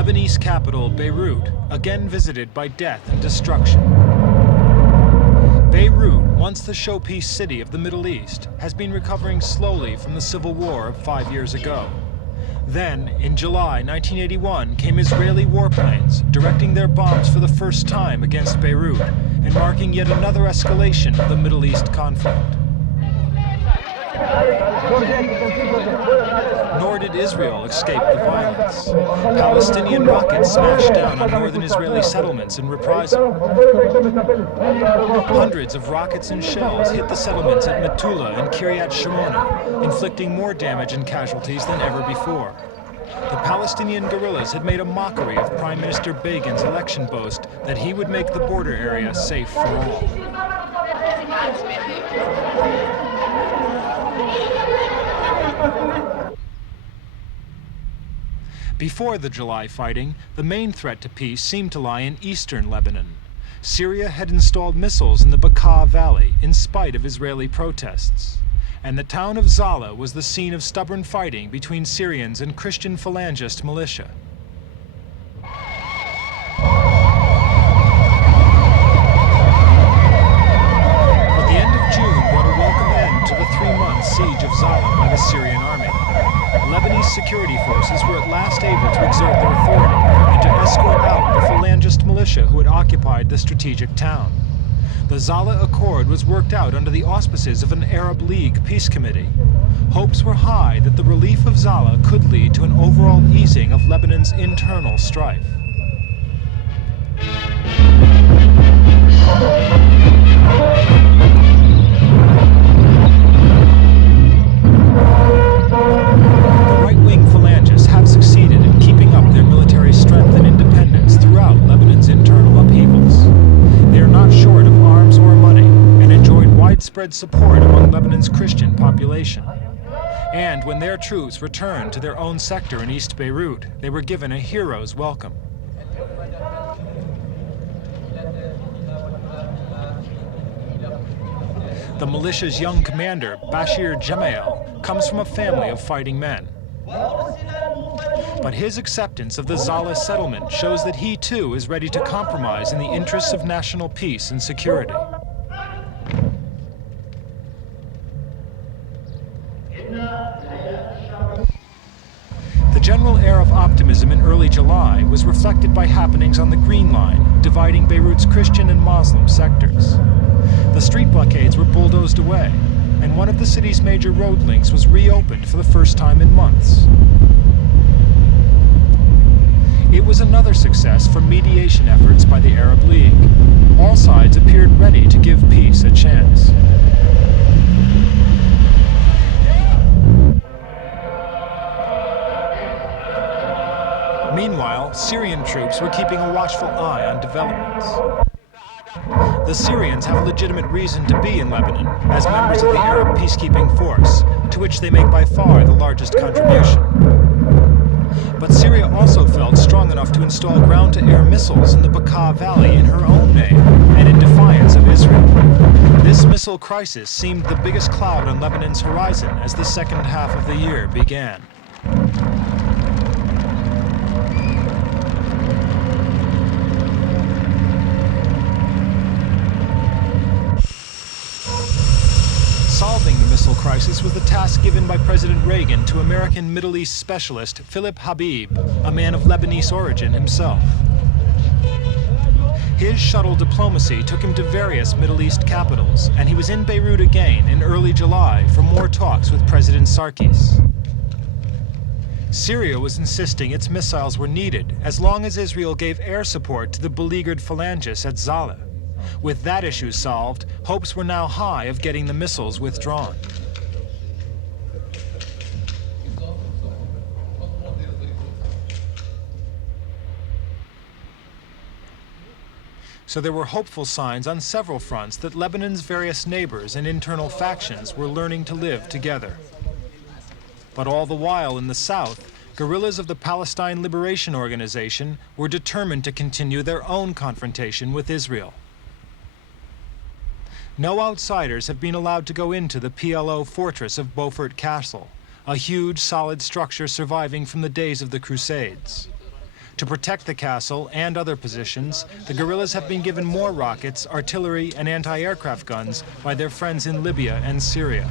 Lebanese capital Beirut, again visited by death and destruction. Beirut, once the showpiece city of the Middle East, has been recovering slowly from the civil war of 5 years ago. Then, in July 1981, came Israeli warplanes, directing their bombs for the first time against Beirut, and marking yet another escalation of the Middle East conflict. Nor did Israel escape the violence. Palestinian rockets smashed down on northern Israeli settlements in reprisal. Hundreds of rockets and shells hit the settlements at Metula and Kiryat Shimona, inflicting more damage and casualties than ever before. The Palestinian guerrillas had made a mockery of Prime Minister Begin's election boast that he would make the border area safe for all. Before the July fighting, the main threat to peace seemed to lie in eastern Lebanon. Syria had installed missiles in the Bekaa Valley in spite of Israeli protests. And the town of Zala was the scene of stubborn fighting between Syrians and Christian Phalangist militia. But the end of June brought a welcome end to the 3-month siege of Zala by the Syrian army. Lebanese security forces were at last able to exert their authority and to escort out the Phalangist militia who had occupied the strategic town. The Zala Accord was worked out under the auspices of an Arab League peace committee. Hopes were high that the relief of Zala could lead to an overall easing of Lebanon's internal strife. The right-wing Phalangists have succeeded in keeping up their military strength and independence throughout Lebanon's internal upheavals. They are not short of arms or money and enjoyed widespread support among Lebanon's Christian population. And when their troops returned to their own sector in East Beirut, they were given a hero's welcome. The militia's young commander, Bashir Jamael, comes from a family of fighting men. But his acceptance of the Zala settlement shows that he too is ready to compromise in the interests of national peace and security. The general air of optimism in early July was reflected by happenings on the Green Line, dividing Beirut's Christian and Muslim sectors. The street blockades were bulldozed away, and one of the city's major road links was reopened for the first time in months. It was another success for mediation efforts by the Arab League. All sides appeared ready to give peace a chance. Meanwhile, Syrian troops were keeping a watchful eye on developments. The Syrians have legitimate reason to be in Lebanon as members of the Arab peacekeeping force, to which they make by far the largest contribution. But Syria also felt strong enough to install ground-to-air missiles in the Bekaa Valley in her own name and in defiance of Israel. This missile crisis seemed the biggest cloud on Lebanon's horizon as the second half of the year began. Solving the missile crisis was the task given by President Reagan to American Middle East specialist Philip Habib, a man of Lebanese origin himself. His shuttle diplomacy took him to various Middle East capitals, and he was in Beirut again in early July for more talks with President Sarkis. Syria was insisting its missiles were needed as long as Israel gave air support to the beleaguered Phalangists at Zala. With that issue solved, hopes were now high of getting the missiles withdrawn. So there were hopeful signs on several fronts that Lebanon's various neighbors and internal factions were learning to live together. But all the while in the south, guerrillas of the Palestine Liberation Organization were determined to continue their own confrontation with Israel. No outsiders have been allowed to go into the PLO fortress of Beaufort Castle, a huge, solid structure surviving from the days of the Crusades. To protect the castle and other positions, the guerrillas have been given more rockets, artillery, and anti-aircraft guns by their friends in Libya and Syria.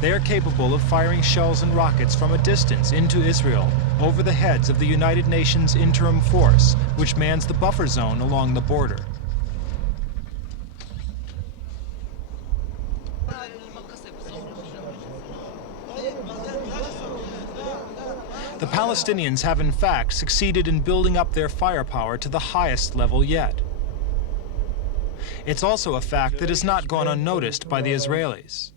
They are capable of firing shells and rockets from a distance into Israel, over the heads of the United Nations Interim Force, which mans the buffer zone along the border. The Palestinians have in fact succeeded in building up their firepower to the highest level yet. It's also a fact that has not gone unnoticed by the Israelis.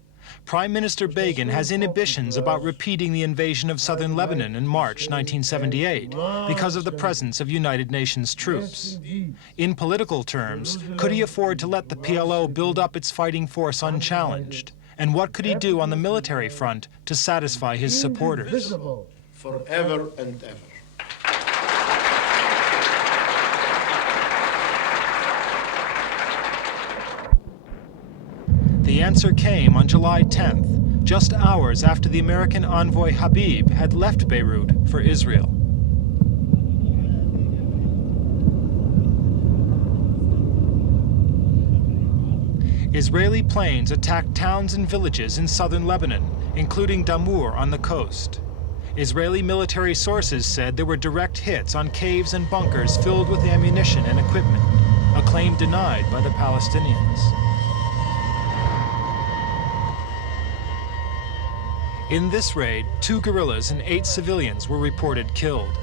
Prime Minister Begin has inhibitions about repeating the invasion of southern Lebanon in March 1978 because of the presence of United Nations troops. In political terms, could he afford to let the PLO build up its fighting force unchallenged? And what could he do on the military front to satisfy his supporters? Forever and ever. The answer came on July 10th, just hours after the American envoy Habib had left Beirut for Israel. Israeli planes attacked towns and villages in southern Lebanon, including Damour on the coast. Israeli military sources said there were direct hits on caves and bunkers filled with ammunition and equipment, a claim denied by the Palestinians. In this raid, 2 guerrillas and 8 civilians were reported killed.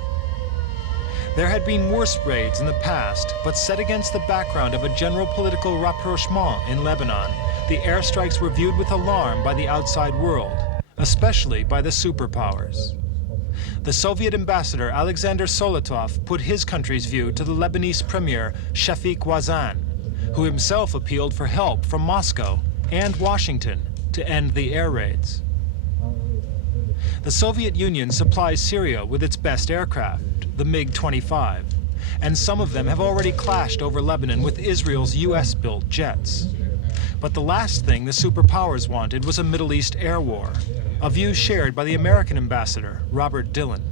There had been worse raids in the past, but set against the background of a general political rapprochement in Lebanon, the airstrikes were viewed with alarm by the outside world, especially by the superpowers. The Soviet ambassador Alexander Solotov put his country's view to the Lebanese premier AL-WAZZAN, who himself appealed for help from Moscow and Washington to end the air raids. The Soviet Union supplies Syria with its best aircraft, the MiG-25, and some of them have already clashed over Lebanon with Israel's US-built jets. But the last thing the superpowers wanted was a Middle East air war, a view shared by the American ambassador, Robert Dillon.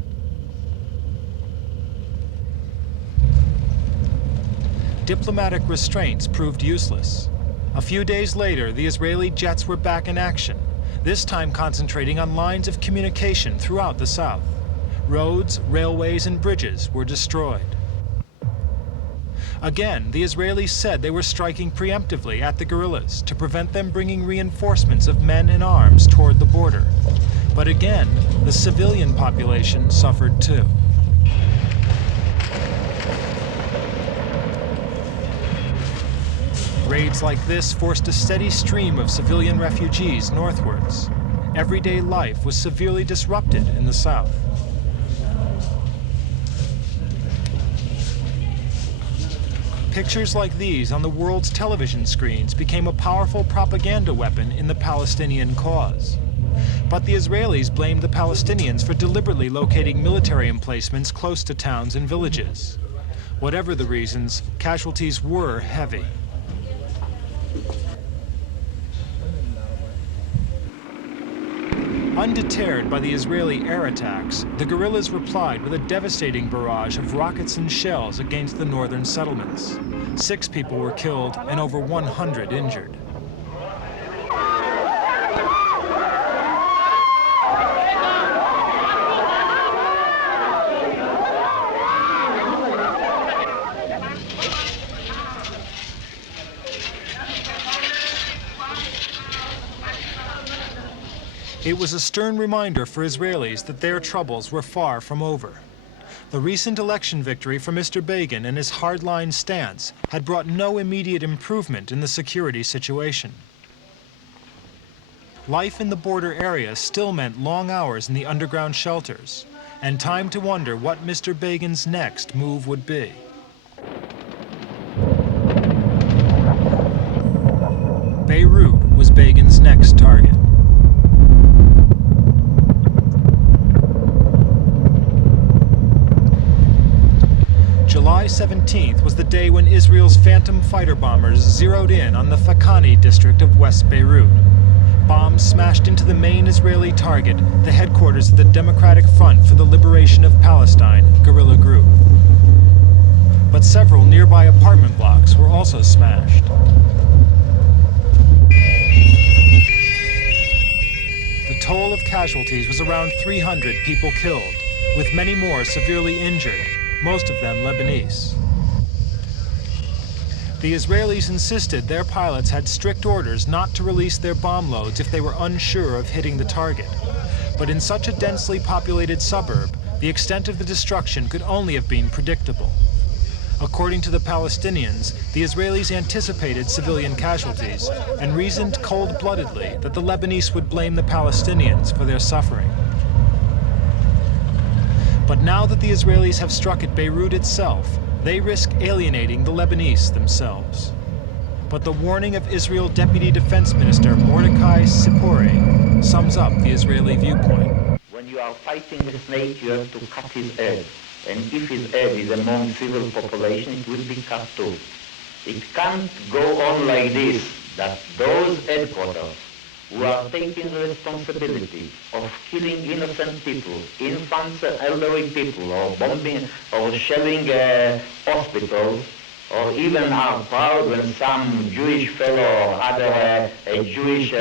Diplomatic restraints proved useless. A few days later, the Israeli jets were back in action, this time concentrating on lines of communication throughout the south. Roads, railways, and bridges were destroyed. Again, the Israelis said they were striking preemptively at the guerrillas to prevent them bringing reinforcements of men and arms toward the border. But again, the civilian population suffered too. Raids like this forced a steady stream of civilian refugees northwards. Everyday life was severely disrupted in the south. Pictures like these on the world's television screens became a powerful propaganda weapon in the Palestinian cause. But the Israelis blamed the Palestinians for deliberately locating military emplacements close to towns and villages. Whatever the reasons, casualties were heavy. Undeterred by the Israeli air attacks, the guerrillas replied with a devastating barrage of rockets and shells against the northern settlements. 6 people were killed and over 100 injured. It was a stern reminder for Israelis that their troubles were far from over. The recent election victory for Mr. Begin and his hardline stance had brought no immediate improvement in the security situation. Life in the border area still meant long hours in the underground shelters, and time to wonder what Mr. Begin's next move would be. Beirut was Begin's next target. July 17th was the day when Israel's Phantom fighter bombers zeroed in on the Fakani district of West Beirut. Bombs smashed into the main Israeli target, the headquarters of the Democratic Front for the Liberation of Palestine, guerrilla group. but several nearby apartment blocks were also smashed. The toll of casualties was around 300 people killed, with many more severely injured, most of them Lebanese. The Israelis insisted their pilots had strict orders not to release their bomb loads if they were unsure of hitting the target. But in such a densely populated suburb, the extent of the destruction could only have been predictable. According to the Palestinians, the Israelis anticipated civilian casualties and reasoned cold-bloodedly that the Lebanese would blame the Palestinians for their suffering. But now that the Israelis have struck at Beirut itself, they risk alienating the Lebanese themselves. But the warning of Israel Deputy Defense Minister Mordechai Sipori sums up the Israeli viewpoint. When you are fighting a snake, you have to cut his head. And if his head is among civil population, it will be cut too. It can't go on like this, that those headquarters who are taking the responsibility of killing innocent people, infants, elderly people, or bombing, or shelling hospitals, or even are proud when some Jewish fellow or other Jewish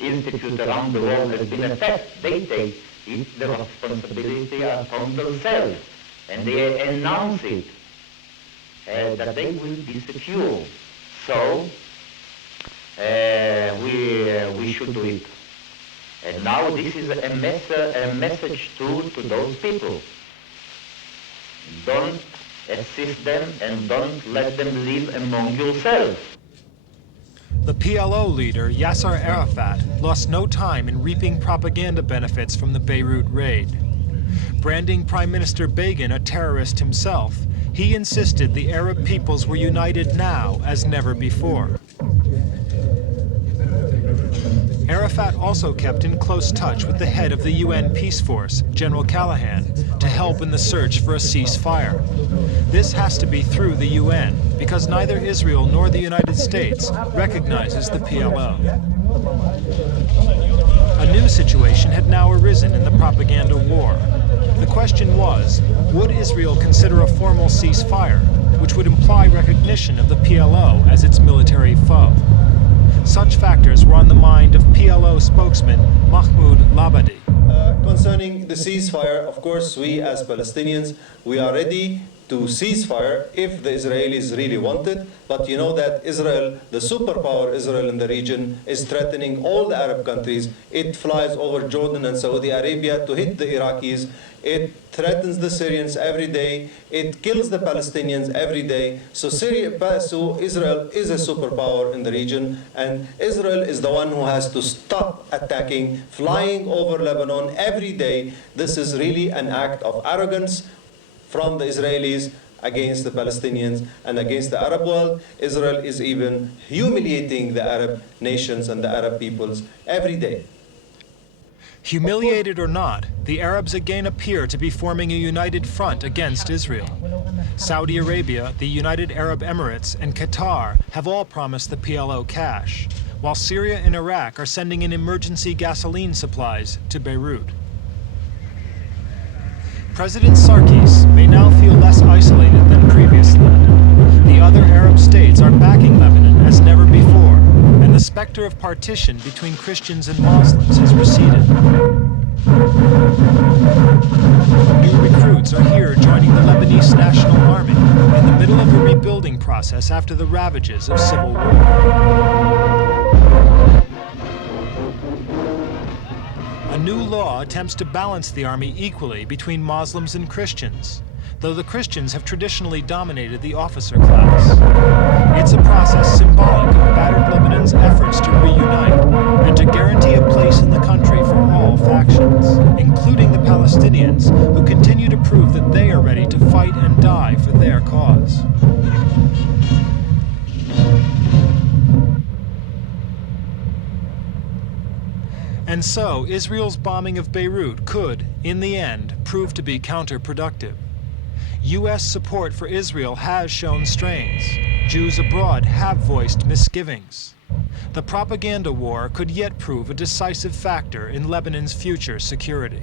institute around the world has been attacked. They take the responsibility upon themselves, and they announce it, that they will be secure. So, we should do it. And now this is a message to those people. Don't assist them and don't let them live among yourselves. The PLO leader, Yasser Arafat, lost no time in reaping propaganda benefits from the Beirut raid. Branding Prime Minister Begin a terrorist himself, he insisted the Arab peoples were united now as never before. Arafat also kept in close touch with the head of the UN peace force, General Callahan, to help in the search for a ceasefire. This has to be through the UN, because neither Israel nor the United States recognizes the PLO. A new situation had now arisen in the propaganda war. The question was, would Israel consider a formal ceasefire, which would imply recognition of the PLO as its military foe? Such factors were on the mind of PLO spokesman Mahmoud Labadi. Concerning the ceasefire, of course, we as Palestinians, we are ready to ceasefire if the Israelis really want it. But you know that Israel, the superpower Israel in the region, is threatening all the Arab countries. It flies over Jordan and Saudi Arabia to hit the Iraqis. It threatens the Syrians every day. It kills the Palestinians every day. So Israel is a superpower in the region, and Israel is the one who has to stop attacking, flying over Lebanon every day. This is really an act of arrogance from the Israelis against the Palestinians and against the Arab world. Israel is even humiliating the Arab nations and the Arab peoples every day. Humiliated or not, the Arabs again appear to be forming a united front against Israel. Saudi Arabia, the United Arab Emirates, and Qatar have all promised the PLO cash, while Syria and Iraq are sending in emergency gasoline supplies to Beirut. President Sarkis may now feel less isolated than previously. The other Arab states are backing Lebanon as never before, and the specter of partition between Christians and Muslims has receded. New recruits are here joining the Lebanese National Army in the middle of a rebuilding process after the ravages of civil war. A new law attempts to balance the army equally between Muslims and Christians, though the Christians have traditionally dominated the officer class. It's a process symbolic of battered Lebanon's efforts to reunite and to guarantee a place in the country for all factions, including the Palestinians, who continue to prove that they are ready to fight and die for their cause. And so, Israel's bombing of Beirut could, in the end, prove to be counterproductive. U.S. support for Israel has shown strains. Jews abroad have voiced misgivings. The propaganda war could yet prove a decisive factor in Lebanon's future security.